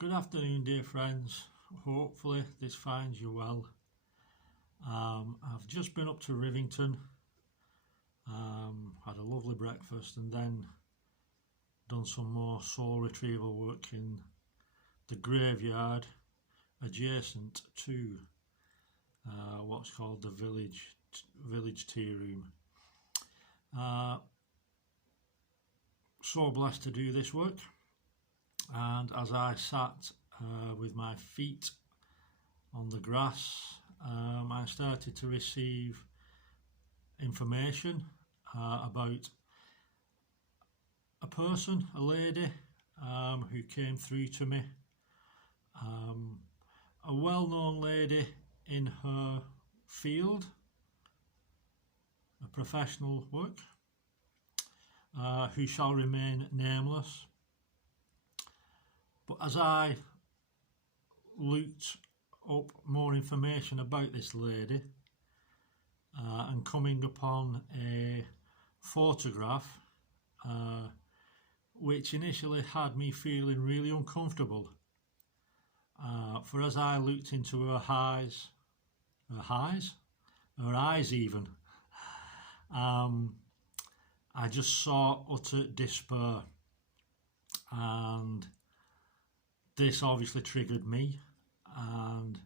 Good afternoon, dear friends. Hopefully this finds you well. I've just been up to Rivington, had a lovely breakfast and then done some more soul retrieval work in the graveyard adjacent to what's called the village tea room. So blessed to do this work, and as I sat with my feet on the grass, I started to receive information about a person, a lady who came through to me, a well-known lady in her field, a professional work, who shall remain nameless. But as I looked up more information about this lady and coming upon a photograph which initially had me feeling really uncomfortable, for as I looked into her eyes even, I just saw utter despair, and this obviously triggered me and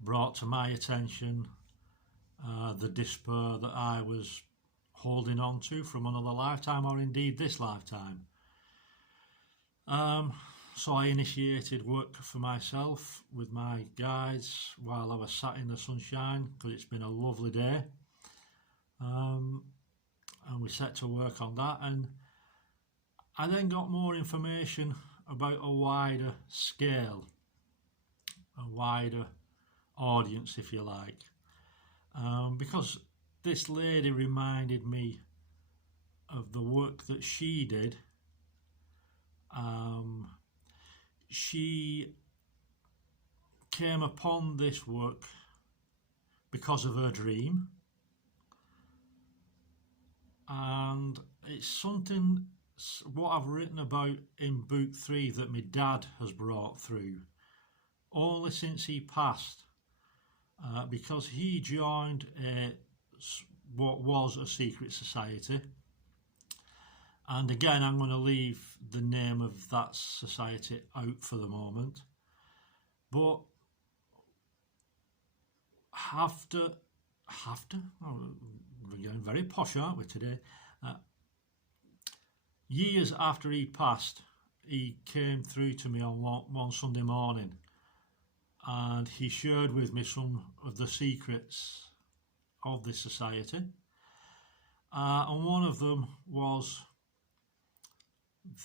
brought to my attention the despair that I was holding on to from another lifetime, or indeed this lifetime. So I initiated work for myself with my guides while I was sat in the sunshine, because it's been a lovely day, and we set to work on that. And I then got more information about a wider scale, a wider audience, if you like, because this lady reminded me of the work that she did. She came upon this work because of her dream, and it's something what I've written about in book 3 that my dad has brought through only since he passed, because he joined what was a secret society. And again, I'm going to leave the name of that society out for the moment. But we're getting very posh, aren't we, today? Years after he passed, he came through to me on one Sunday morning, and he shared with me some of the secrets of this society. And one of them was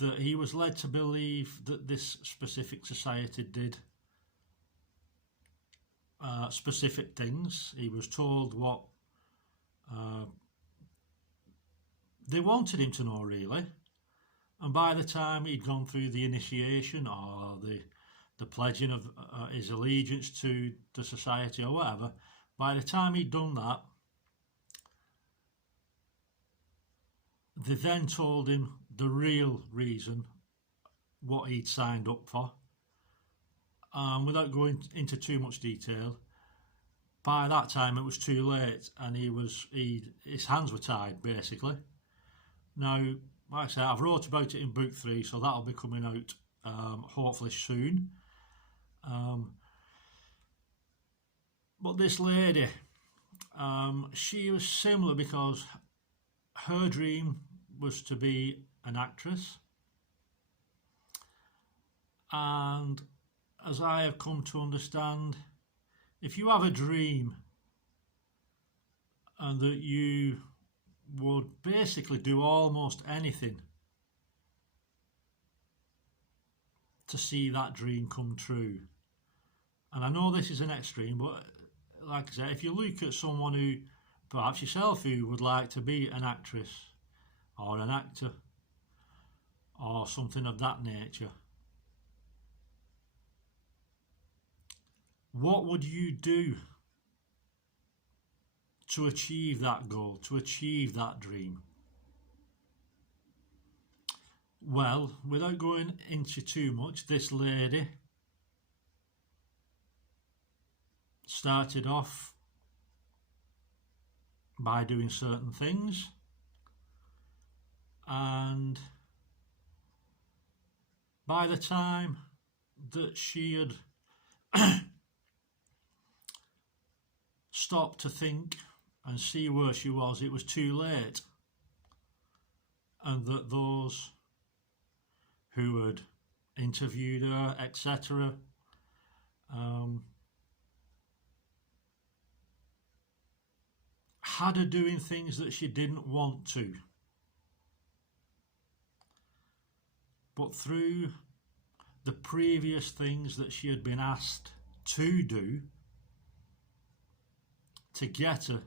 that he was led to believe that this specific society did specific things. He was told what they wanted him to know, really. And by the time he'd gone through the initiation or the pledging of his allegiance to the society or whatever, by the time he'd done that, they then told him the real reason what he'd signed up for. Without going into too much detail, by that time it was too late, and his hands were tied, basically. Now, like I say, I've wrote about it in book 3, so that'll be coming out hopefully soon. But this lady, she was similar because her dream was to be an actress, and as I have come to understand, if you have a dream and that you would basically do almost anything to see that dream come true, and I know this is an extreme, but like I said, if you look at someone who, perhaps yourself, who would like to be an actress or an actor or something of that nature, what would you do to achieve that goal, to achieve that dream? Well, without going into too much, this lady started off by doing certain things, and by the time that she had stopped to think and see where she was, it was too late, and that those who had interviewed her, etc., had her doing things that she didn't want to. But through the previous things that she had been asked to do to get her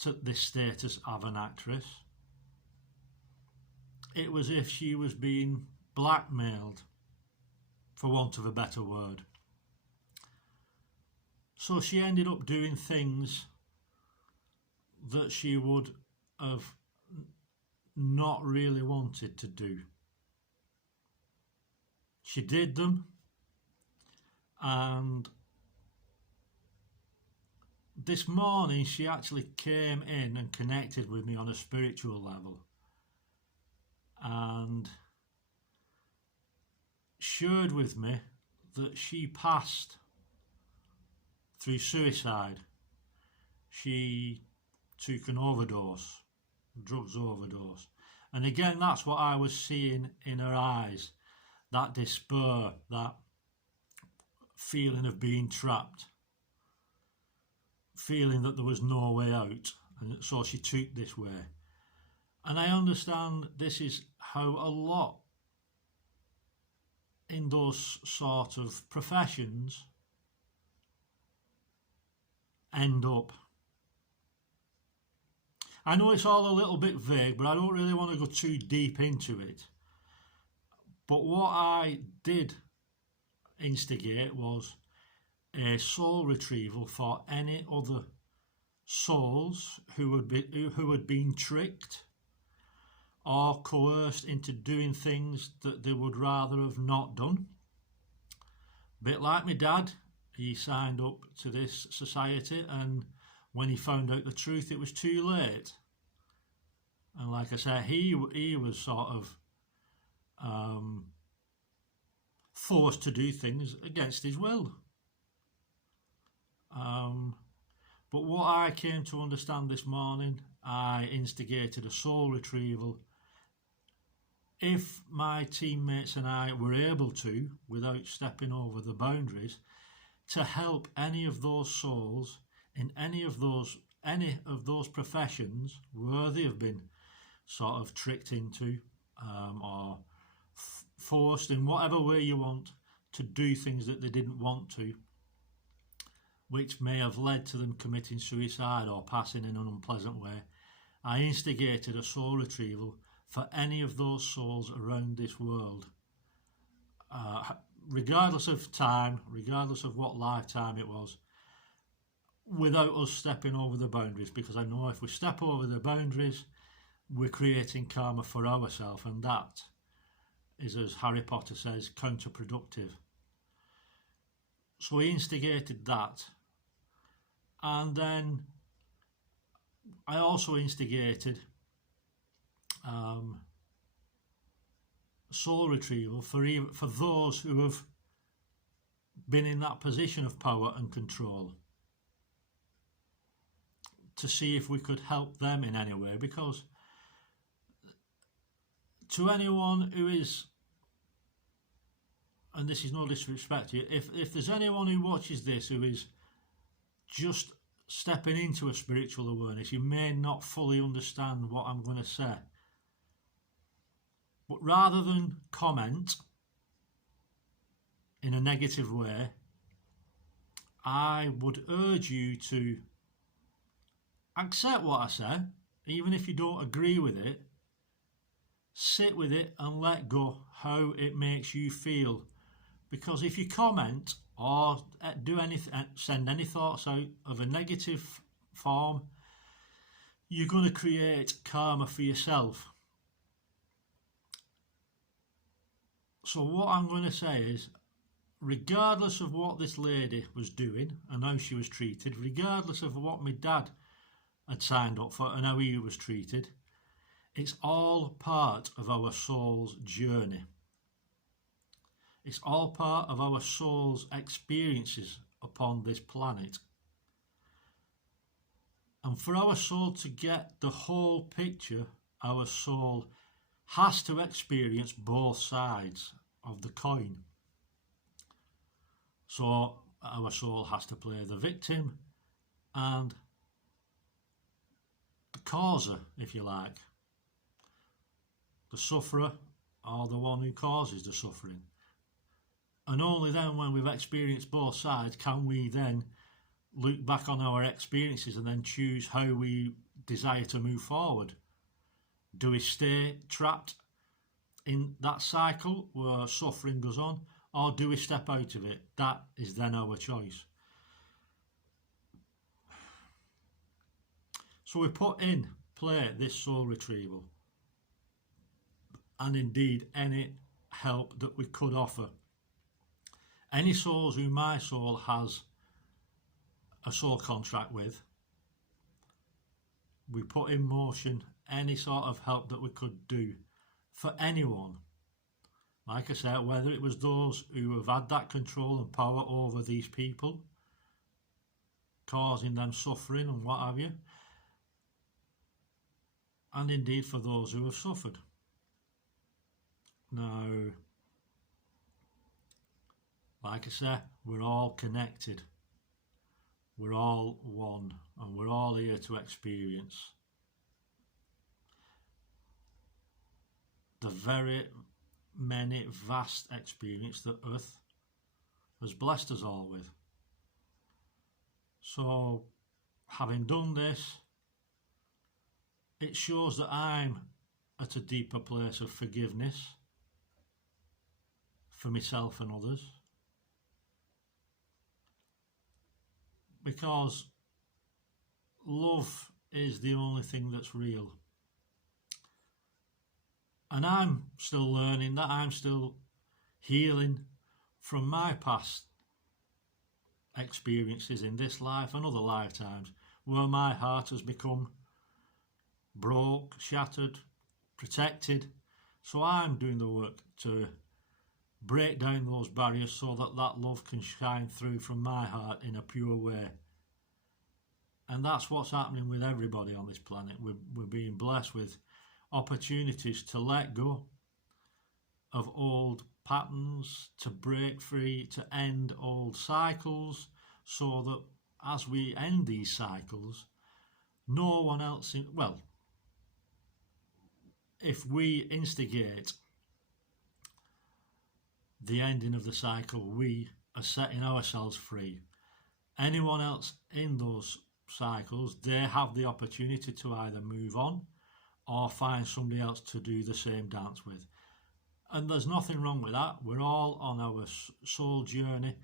to this status of an actress, it was as if she was being blackmailed, for want of a better word. So she ended up doing things that she would have not really wanted to do. She did them, and this morning she actually came in and connected with me on a spiritual level and shared with me that she passed through suicide. She took an overdose, drugs overdose. And again, that's what I was seeing in her eyes, that despair, that feeling of being trapped, feeling that there was no way out, and so she took this way. And I understand this is how a lot in those sort of professions end up. I know it's all a little bit vague, but I don't really want to go too deep into it. But what I did instigate was a soul retrieval for any other souls who had been tricked or coerced into doing things that they would rather have not done. A bit like my dad, he signed up to this society, and when he found out the truth, it was too late. And like I said, he was sort of forced to do things against his will. But what I came to understand this morning, I instigated a soul retrieval. If my teammates and I were able to, without stepping over the boundaries, to help any of those souls in any of those professions where they have been sort of tricked into or forced in whatever way you want to do things that they didn't want to, which may have led to them committing suicide or passing in an unpleasant way, I instigated a soul retrieval for any of those souls around this world, regardless of time, regardless of what lifetime it was, without us stepping over the boundaries, because I know if we step over the boundaries, we're creating karma for ourselves, and that is, as Harry Potter says, counterproductive. So we instigated that, and then I also instigated soul retrieval for those who have been in that position of power and control, to see if we could help them in any way, because to anyone who is, and this is no disrespect to you, if there's anyone who watches this who is just stepping into a spiritual awareness, you may not fully understand what I'm going to say. But rather than comment in a negative way, I would urge you to accept what I say, even if you don't agree with it. Sit with it and let go how it makes you feel. Because if you comment or do anything, send any thoughts out of a negative form, you're going to create karma for yourself. So what I'm going to say is, regardless of what this lady was doing and how she was treated, regardless of what my dad had signed up for and how he was treated, it's all part of our soul's journey. It's all part of our soul's experiences upon this planet. And for our soul to get the whole picture, our soul has to experience both sides of the coin. So our soul has to play the victim and the causer, if you like, the sufferer or the one who causes the suffering. And only then, when we've experienced both sides, can we then look back on our experiences and then choose how we desire to move forward. Do we stay trapped in that cycle where suffering goes on, or do we step out of it? That is then our choice. So we put in play this soul retrieval, and indeed any help that we could offer. Any souls who my soul has a soul contract with, we put in motion any sort of help that we could do for anyone. Like I said, whether it was those who have had that control and power over these people, causing them suffering and what have you, and indeed for those who have suffered. Now, like I said, we're all connected. We're all one, and we're all here to experience the very many vast experience that Earth has blessed us all with. So, having done this, it shows that I'm at a deeper place of forgiveness for myself and others. Because love is the only thing that's real. And I'm still learning that, I'm still healing from my past experiences in this life and other lifetimes, where my heart has become broke, shattered, protected. So I'm doing the work to break down those barriers so that that love can shine through from my heart in a pure way. And that's what's happening with everybody on this planet. We're being blessed with opportunities to let go of old patterns, to break free, to end old cycles, so that as we end these cycles, no one else, if we instigate the ending of the cycle, we are setting ourselves free. Anyone else in those cycles, they have the opportunity to either move on or find somebody else to do the same dance with. And there's nothing wrong with that. We're all on our soul journey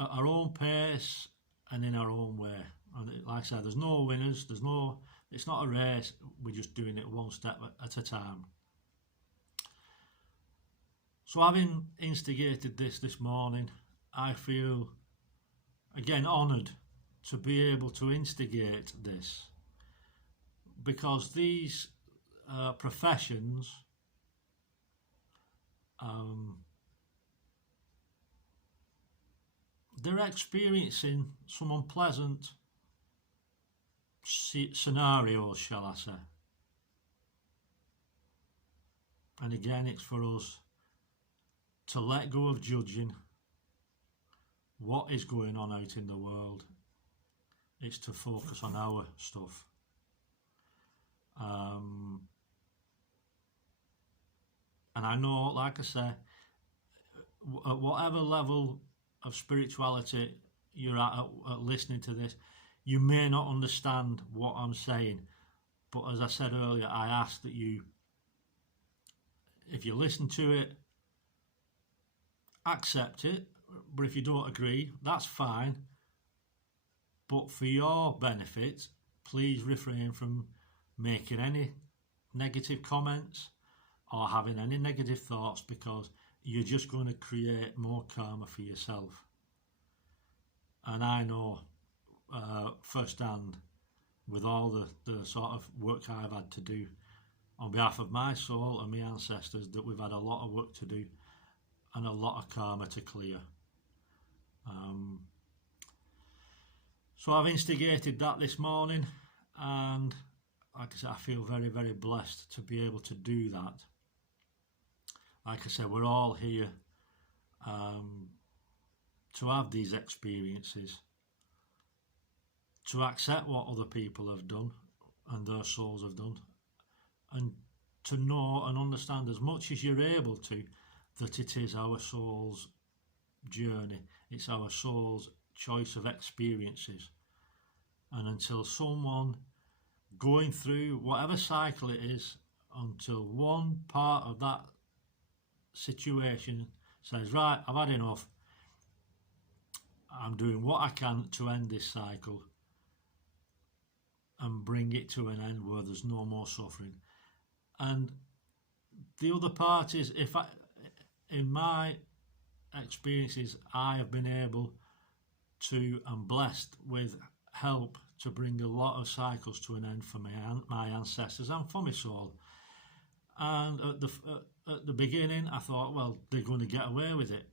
at our own pace and in our own way. And like I said, there's no winners, it's not a race, we're just doing it one step at a time. So having instigated this morning, I feel again honoured to be able to instigate this, because these professions they're experiencing some unpleasant scenarios, shall I say. And again, it's for us to let go of judging what is going on out in the world. It's to focus on our stuff. And I know, like I say, at whatever level of spirituality you're at listening to this, you may not understand what I'm saying. But as I said earlier, I ask that you, if you listen to it, accept it. But if you don't agree, that's fine. But for your benefit, please refrain from making any negative comments or having any negative thoughts, because you're just going to create more karma for yourself. And I know firsthand, with all the sort of work I've had to do on behalf of my soul and my ancestors, that we've had a lot of work to do and a lot of karma to clear. So I've instigated that this morning, and like I said, I feel very, very blessed to be able to do that. Like I said, we're all here to have these experiences, to accept what other people have done and their souls have done, and to know and understand as much as you're able to that it is our soul's journey, it's our soul's choice of experiences. And until someone going through whatever cycle it is, until one part of that situation says, right, I've had enough, I'm doing what I can to end this cycle and bring it to an end where there's no more suffering. And the other part is, in my experiences, I have been able to, and blessed with help to bring a lot of cycles to an end for my ancestors and for my soul. And at the beginning, I thought, well, they're going to get away with it.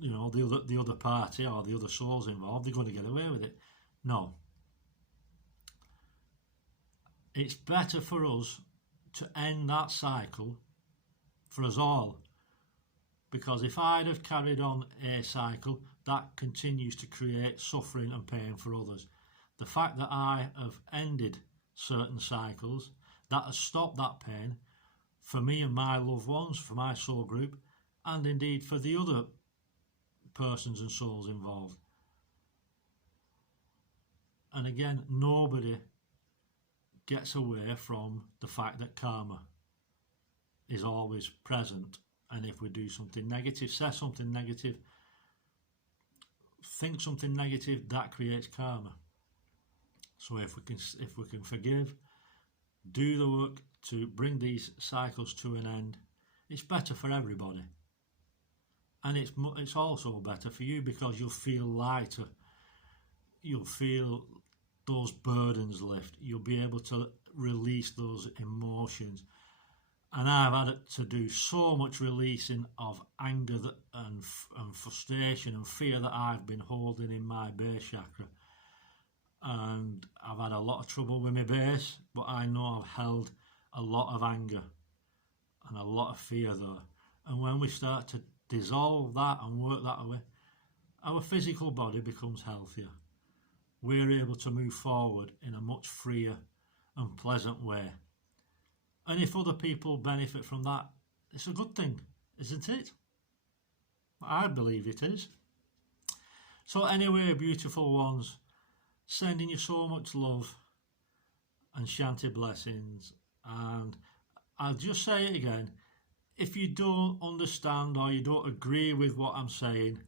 You know, the other party or the other souls involved, they're going to get away with it. No. It's better for us to end that cycle for us all. Because if I'd have carried on a cycle, that continues to create suffering and pain for others. The fact that I have ended certain cycles, that has stopped that pain for me and my loved ones, for my soul group, and indeed for the other persons and souls involved. And again, nobody gets away from the fact that karma is always present. And if we do something negative, say something negative, think something negative, that creates karma. So if we can forgive, do the work to bring these cycles to an end, it's better for everybody. And it's also better for you, because you'll feel lighter. You'll feel those burdens lift. You'll be able to release those emotions. And I've had to do so much releasing of anger and frustration and fear that I've been holding in my base chakra. And I've had a lot of trouble with my base, but I know I've held a lot of anger and a lot of fear there. And when we start to dissolve that and work that away, our physical body becomes healthier. We're able to move forward in a much freer and pleasant way. And if other people benefit from that, it's a good thing, isn't it? I believe it is. So anyway, beautiful ones, sending you so much love and Shanti blessings. And I'll just say it again, if you don't understand or you don't agree with what I'm saying,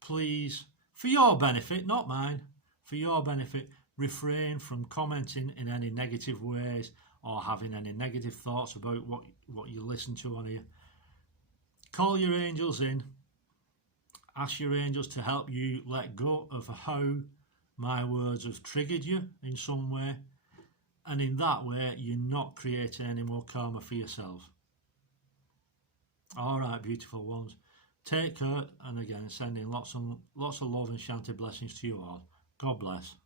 please, for your benefit, not mine, for your benefit, refrain from commenting in any negative ways or having any negative thoughts about what you listen to on here. Call your angels in. Ask your angels to help you let go of how my words have triggered you in some way. And in that way, you're not creating any more karma for yourself. All right, beautiful ones. Take care. And again, sending lots of love and Shanti blessings to you all. God bless.